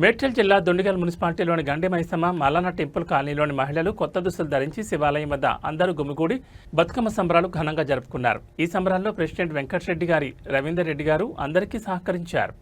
మేడ్చల్ జిల్లా దొండిగల్ మున్సిపాలిటీలోని గండి మైసమ్మ మల్లన్న టెంపుల్ కాలనీలోని మహిళలు కొత్త దుస్తులు ధరించి శివాలయం వద్ద అందరూ గుమిగూడి బతుకమ్మ సంబరాలు ఘనంగా జరుపుకున్నారు. ఈ సంబరాల్లో ప్రెసిడెంట్ వెంకటరెడ్డి గారి రవీందర్ రెడ్డి గారు అందరికీ సహకరించారు.